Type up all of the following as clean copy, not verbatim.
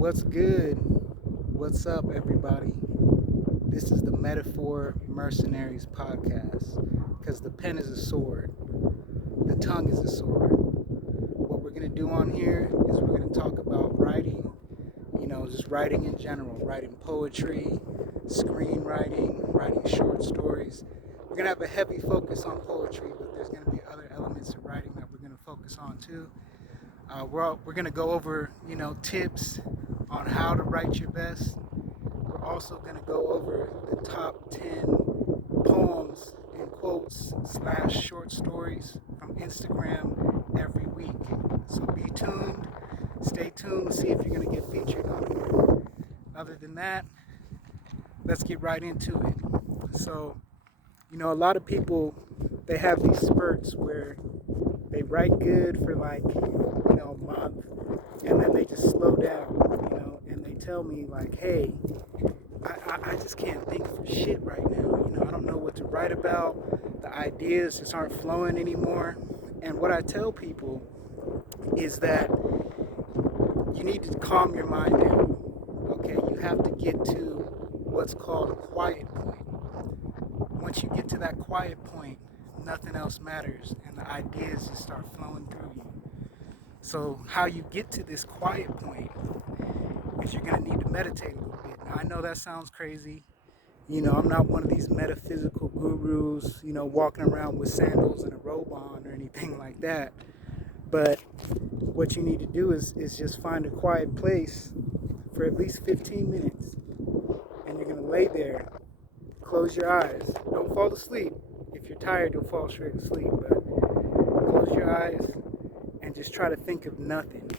What's good? What's up, everybody? This is the Metaphor-Mercenaries podcast because the pen is a sword, the tongue is a sword. What we're going to do on here is we're going to talk about writing, just writing in general, writing poetry, screenwriting, writing short stories. We're going to have a heavy focus on poetry, but there's going to be other elements of writing that we're going to focus on too. We're going to go over, tips on how to write your best. We're also going to go over the top 10 poems and quotes / short stories from Instagram every week. So be tuned, stay tuned, see if you're going to get featured on here. Other than that, let's get right into it. So, a lot of people, they have these spurts where they write good for a month, and then they just slow down, and they tell me like, hey, I just can't think for shit right now. I don't know what to write about. The ideas just aren't flowing anymore. And what I tell people is that you need to calm your mind down. Okay, you have to get to what's called a quiet point. Once you get to that quiet point, nothing else matters, and the ideas just start flowing through you. So how you get to this quiet point is you're going to need to meditate a little bit. Now, I know that sounds crazy. I'm not one of these metaphysical gurus, walking around with sandals and a robe on or anything like that. But what you need to do is just find a quiet place for at least 15 minutes. And you're going to lay there, close your eyes. Don't fall asleep. If you're tired, you'll fall straight asleep. But close your eyes and just try to think of nothing.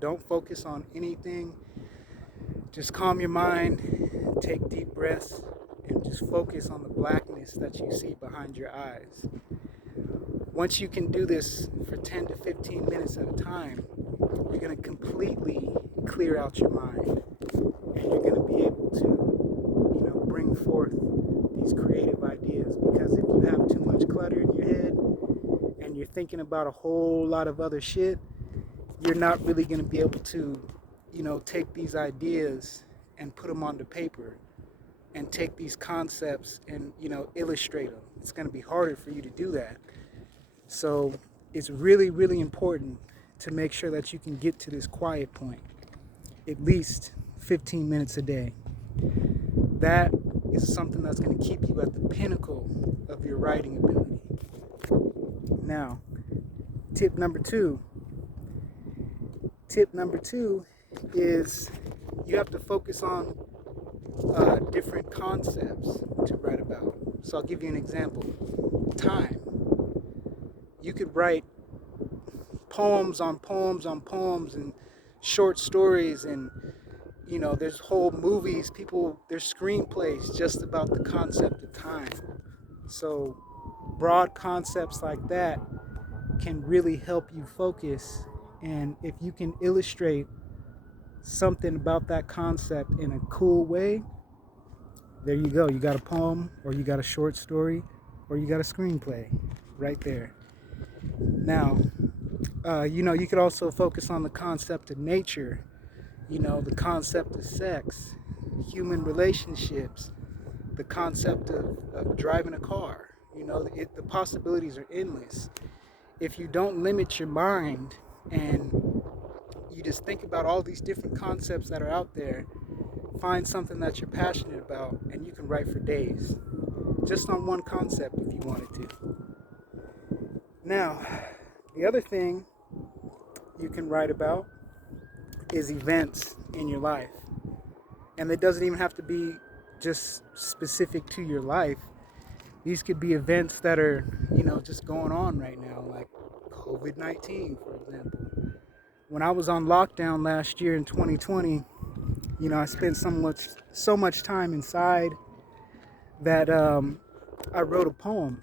Don't focus on anything. Just calm your mind, take deep breaths, and just focus on the blackness that you see behind your eyes. Once you can do this for 10 to 15 minutes at a time, you're going to completely clear out your mind, and you're going to be able to, bring forth these creative ideas. Because if you have too much clutter in your head and you're thinking about a whole lot of other shit, you're not really going to be able to take these ideas and put them onto paper and take these concepts and, illustrate them. It's going to be harder for you to do that. So it's really, really important to make sure that you can get to this quiet point at least 15 minutes a day. That is something that's going to keep you at the pinnacle of your writing ability. Now, tip number two is you have to focus on different concepts to write about. So I'll give you an example. Time. You could write poems on poems on poems and short stories, and there's whole movies, there's screenplays just about the concept of time. So broad concepts like that can really help you focus. And if you can illustrate something about that concept in a cool way, there you go. You got a poem, or you got a short story, or you got a screenplay right there. Now, you could also focus on the concept of nature, the concept of sex, human relationships, the concept of driving a car. The possibilities are endless. If you don't limit your mind and you just think about all these different concepts that are out there, find something that you're passionate about, and you can write for days just on one concept if you wanted to. Now, the other thing you can write about is events in your life. And it doesn't even have to be just specific to your life. These could be events that are, just going on right now, like COVID-19, for example. When I was on lockdown last year in 2020, I spent so much time inside that I wrote a poem,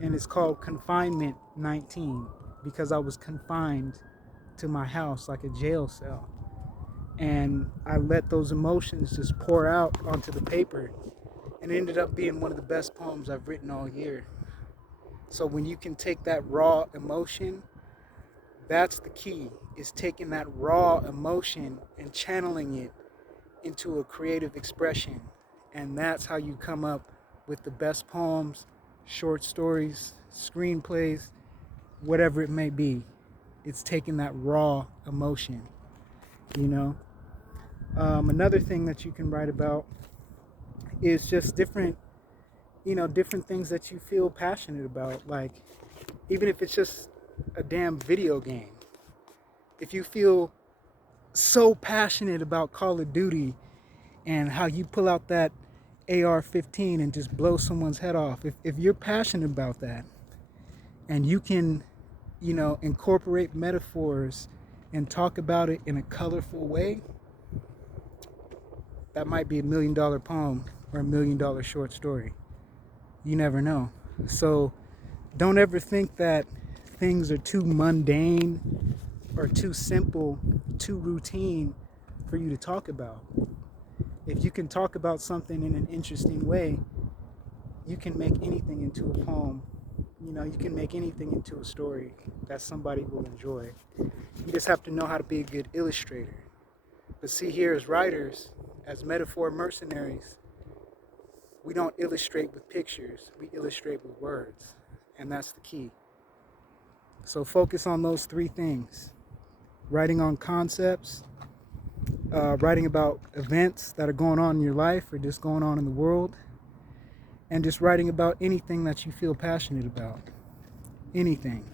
and it's called Confinement 19, because I was confined to my house like a jail cell. And I let those emotions just pour out onto the paper, and it ended up being one of the best poems I've written all year. So when you can take that raw emotion, That's the key, is taking that raw emotion and channeling it into a creative expression. And that's how you come up with the best poems, short stories, screenplays, whatever it may be. It's taking that raw emotion, you know. Another thing that you can write about is just different, different things that you feel passionate about. Like, even if it's just a damn video game. If you feel so passionate about Call of Duty and how you pull out that AR-15 and just blow someone's head off, if you're passionate about that and you can, incorporate metaphors and talk about it in a colorful way, that might be $1 million poem or $1 million short story. You never know. So don't ever think that things are too mundane or too simple, too routine for you to talk about. If you can talk about something in an interesting way, you can make anything into a poem. You can make anything into a story that somebody will enjoy. You just have to know how to be a good illustrator. But see, here as writers, as Metaphor-Mercenaries, we don't illustrate with pictures, we illustrate with words. And that's the key. So focus on those three things. Writing on concepts, writing about events that are going on in your life or just going on in the world, and just writing about anything that you feel passionate about. Anything.